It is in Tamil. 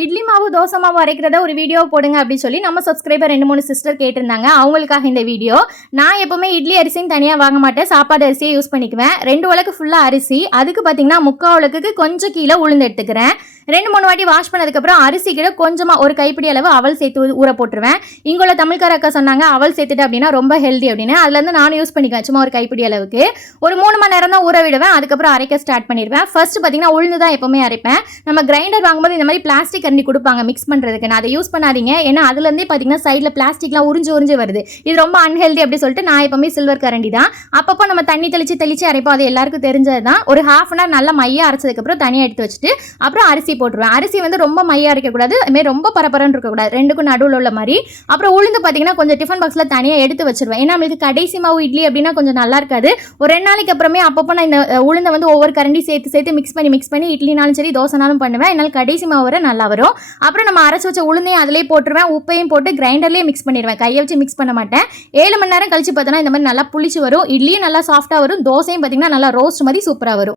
இட்லி மாவு தோசை மாவு அரைக்கிறத ஒரு வீடியோ போடுங்க அப்படின்னு சொல்லி நம்ம சப்ஸ்கிரைபர் ரெண்டு மூணு சிஸ்டர் கேட்டிருந்தாங்க. அவங்களுக்காக இந்த வீடியோ நான் எப்பவுமே இட்லி அரிசின்னு தனியாக வாங்க மாட்டேன். சாப்பாடு அரிசியை யூஸ் பண்ணிக்குவேன். ரெண்டு உலக்கு ஃபுல்லாக அரிசி. அதுக்கு பார்த்தீங்கன்னா முக்கால் உலக்குக்கு கொஞ்சம் கீழே உளுந்து எடுத்துக்கிறேன். ரெண்டு மூணு வாட்டி வாஷ் பண்ணதுக்கப்புறம் அரிசி கீழே கொஞ்சமாக ஒரு கைப்பிடி அளவு அவல் சேர்த்து ஊற போட்டுருவேன். இங்குள்ள தமிழ்கார அக்கா சொன்னாங்க அவல் சேர்த்துட்டு அப்படின்னா ரொம்ப ஹெல்தி அப்படின்னு. அதுலேருந்து நானும் யூஸ் பண்ணிக்குவேன் சும்மா ஒரு கைப்பிடி அளவுக்கு. ஒரு மூணு மணி நேரம் தான் ஊற விடுவேன். அதுக்கப்புறம் அரைக்க ஸ்டார்ட் பண்ணிடுவேன். ஃபர்ஸ்ட் பார்த்தீங்கன்னா உளுந்து தான் எப்பவுமே அரைப்பேன். நம்ம கிரைண்டர் வாங்கும்போது இந்த மாதிரி பிளாஸ்டிக் கரண்டி கொடுப்பாங்க மிக்ஸ் பண்ணுறதுக்கு நான் அதை யூஸ் பண்ணாதீங்க. ஏன்னா அதுலேருந்தே பார்த்தீங்கன்னா சைடில் பிளாஸ்டிக்லாம் உறிஞ்சு உறிஞ்சு வருது. இது ரொம்ப அன்ஹெல்தி அப்படி சொல்லிட்டு நான் எப்பவுமே சில்வர் கரண்டி தான். அப்பப்போ நம்ம தண்ணி தெளிச்சு தெளிச்சு அரைப்போம். அது எல்லாருக்கும் தெரிஞ்சது தான் ஒரு ஹாஃப் அன் ஹவர் நல்லா மையா அரைச்சதுக்கப்புறம் தனியாக எடுத்து வச்சுட்டு அப்புறம் அரிசி போட்டுருவேன். அரிசி வந்து ரொம்ப மையா அரைக்கக்கூடாது. அதுமாதிரி ரொம்ப பரபரன்னு இருக்கக்கூடாது. ரெண்டுக்கும் நடுவில் உள்ள மாதிரி. அப்புறம் உளுந்து பார்த்தீங்கன்னா கொஞ்சம் டிஃபன் பாக்ஸில் தனியாக எடுத்து வச்சிருவேன். ஏன்னா நம்மளுக்கு கடைசி மாவு இட்லி அப்படின்னா கொஞ்சம் நல்லா இருக்காது. ஒரு ரெண்டு நாளைக்கு அப்புறமே அப்பப்போ நான் இந்த உளுந்தை வந்து ஒவ்வொரு கரண்டி சேர்த்து சேர்த்து மிக்ஸ் பண்ணி மிக்ஸ் பண்ணி இட்லினாலும் சரி தோசைனாலும் பண்ணுவேன். என்னால் கடைசி மாவு வர நல்லா வரும். அப்புறம் நம்ம அரைச்சி வச்ச உளுந்தையும் அதிலே போட்டுருவேன். உப்பையும் போட்டு கிரைண்டர்லேயே மிக்ஸ் பண்ணிடுவேன். கையை வச்சு மிக்ஸ் பண்ண மாட்டேன். ஏழு மணி நேரம் கழிச்சு பார்த்தோன்னா இந்த மாதிரி நல்லா புளிச்சு வரும். இட்லியும் நல்லா சாஃப்டாக வரும். தோசையும் பார்த்தீங்கன்னா நல்லா ரோஸ்ட் மாதிரி சூப்பராக வரும்.